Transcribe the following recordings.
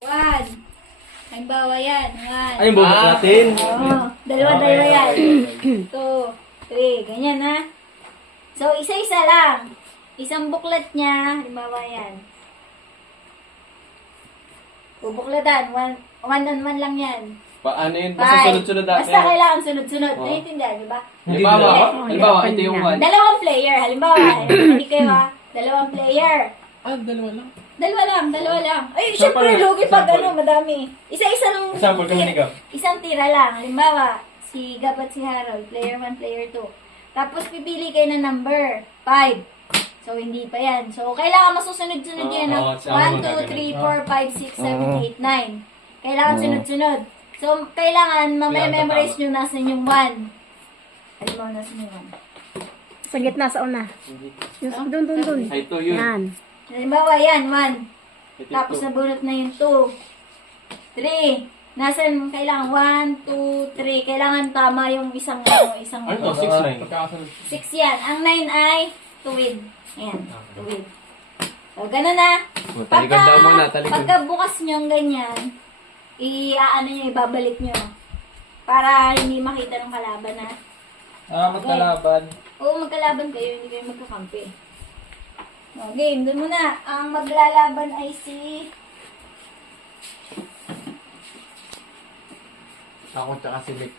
One. Halimbawa yan. One. Ay, yung bubuk natin. Oo. Dalawa-dalawa yan. Two, three. Ganyan ha. So, isa-isa lang. Isang buklat niya. Halimbawa yan. Bubuklatan. One on one lang yan. Paano yun? Basta sunod-sunod natin. Basta kailangan sunod-sunod. Oo. Naiintindihan, di ba? Halimbawa, ito yung one. Dalawang player. Halimbawa, hindi kayo ha. Dalawang player. Ah, dalawa lang. Dalawa lang. Ay, syempre, lugi pag ano, madami. Isa-isa lang. Example, kami ni Gab. Isang tira lang. Halimbawa, si Gab at si Harold, player 1, player 2. Tapos, pipili kayo ng number, 5. So, hindi pa yan. So, kailangan masusunod-sunod yan. Oo, 1, 2, 3, 4, 5, 6, 7, 8, 9. Kailangan sunod-sunod. So, kailangan mamememorize nyo nasan yung 1. Halimbawa, nasan yung 1. Sa gitna, sa una. Dun. Ay, ito yun. Yan. Halimbawa, yan, 1. Ito, Tapos ito. nabunot na yung 2. 3. Nasaan kailangan? 1, 2, 3. Kailangan tama yung isang isang Ano to? 6, 9. 6 yan. Ang 9 ay tuwid. Ayan, tuwid. So, ganun na. Talikod daw muna, talikod. Pagka bukas nyo yung ganyan, ano nyo, ibabalik nyo. Para hindi makita ng kalaban na. Magkalaban. Oo, magkalaban kayo, hindi kayo magkakampi. O, game, dun muna. Ang maglalaban ay si... Ako tsaka si Lex.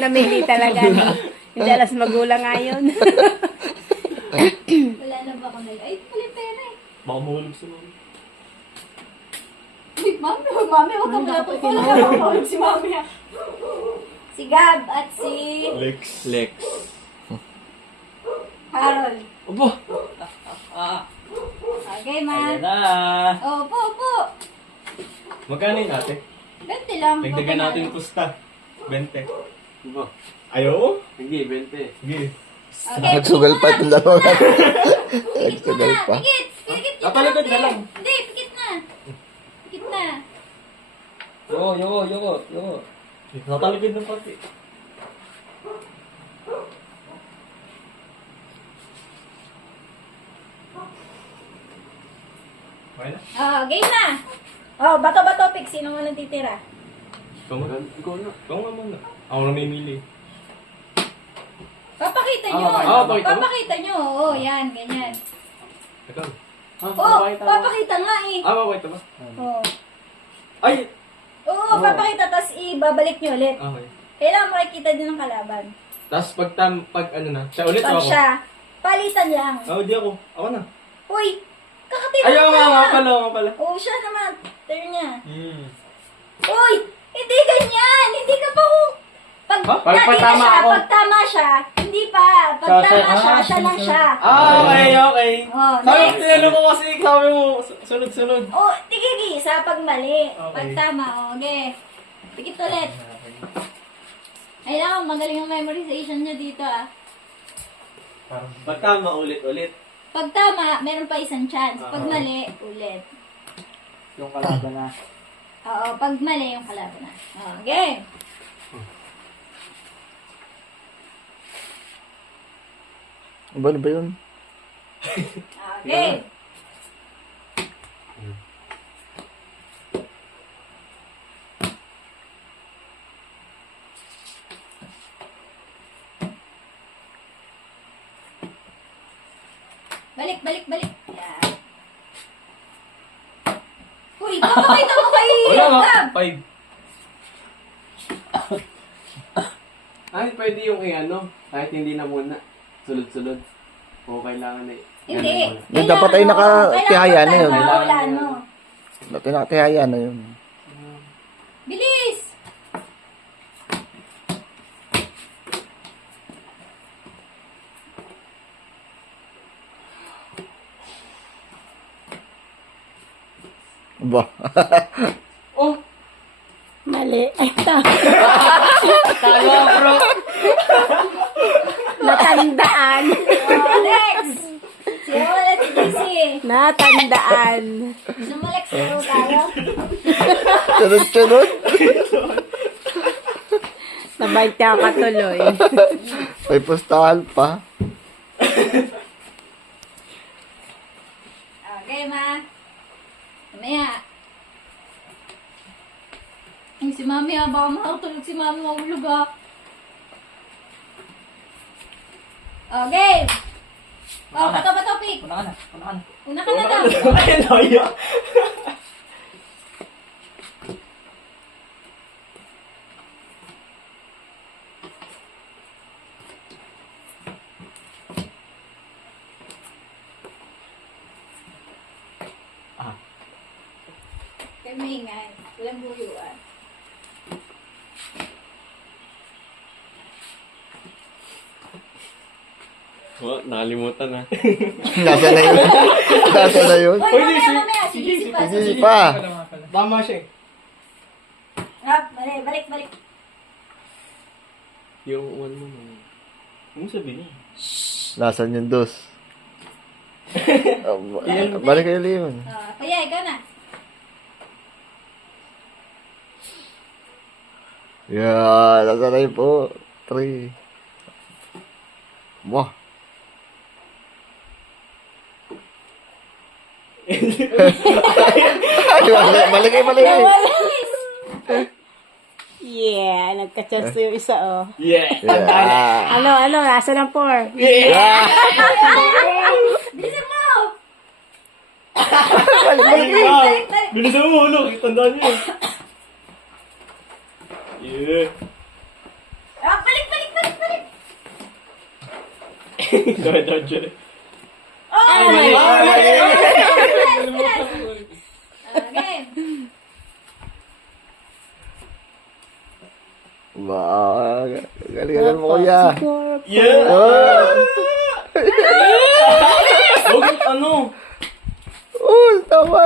Namili talaga. No? Hindi alas magulang ngayon. Wala na ba ako nila? Ay, wala yung pera eh. Baka mahulog sa mga. Uy, mami, huwag kang malapot. Wala ka makahulog si mami ah. Si Gab at si Lex. Harold. Opo. Okay, ma. Ayan na. Opo. Magkano yun ate? 20 lang. Dagdagan natin yung pusta. 20. Diba? Ayaw? Sige, 20. Sige. Okay, Nagsugal pa itong dalawa. Nagsugal pa. Pikit. Pikit. Kapalikod na lang. Hindi, pikit na. Pikit na. Yoko. Natalikod ng pati. Okay na? Game na. Bato-bato pick. Sino nga nagtitira? Ikaw na. Ikaw nga muna. Ako namimili. Papakita nyo. Pakita mo? Papakita nyo. Oo, yan. Ganyan. Ikaw. Papakita nga eh. Papakita ba? Oo. Ay! Papakita. Tapos ibabalik nyo ulit. Okay. Kailangan makikita din ng kalaban. Tapos pag ano na, siya ulit Pag o ako? siya, palitan lang. Di ako. Ako na. Uy, kakatira Ayaw ka. nga pala. Oo, siya naman. Turn niya. Hmm. Uy, hindi ganyan. Hindi ka pa Pag Ha? Pag nakita tama siya, ako. pag tama siya, hindi pa. Pag tama siya, siya lang siya. Okay. Oh, Sabi next. tinanong ko kasi, sabi mo, sunod-sunod. Oh, tigigi, isa pag mali. Okay. Pag tama, okay. Pikit ulit. Kailangan magaling ang memorization niya dito ah. Pag tama, ulit-ulit. Pag tama, meron pa isang chance. Pag mali, ulit. Yung kalaban na. Oo, pag mali yung kalaban na. Okay. Ano ba yun? Okay. Balik. Yan. Uy, papakita mo kay Wala nga. Gab. 5. Ay, pwede yung kahit hindi na muna. Sunod-sunod. O kailangan na Hindi. Yung dapat ay nakatihaya na yun. Wala, no. Dati nakatihaya na yun. Bilis! Ba? Oh! Mali. Ay, Talo, bro! natandaan. Next! Sino ulit si JC? Natandaan. Sumalik sino tayo? Sunod-sunod. Sabay siya katuloy. May pustahan pa. Okay, ma. Mamaya. Ay, si Mami ha. Baka makatulog si Mami. Mahulog ha. Okay. Oh, bato, pick. Una ka na. Una ka na daw. Ay, naya. Kaya maingay. Walang buyuan. Oh, nakalimutan na. Nasa na yun? Nasa na yun? Uy, mamaya. Sige pa. Hindi pa. Tama siya eh. Balik. Yung one mo na. Ano sabi niya? Nasaan yung dos? Balik kayo, Leon. Paya, ikaw na. Yeah, nasa na yun po. 3. Wah. Balik kayo. Yeah, nagka-chance to yung isa, oh. Yeah. Yeah. Ano, nasa ng 4. Bilisan mo! Balik. Bilisan mo, ulo. Tandaan niyo. Yeah. Balik! Dodge. Oh my God! Okay. Wah, galing mo kuya. Yeah. Oh, Huwag ano? tama.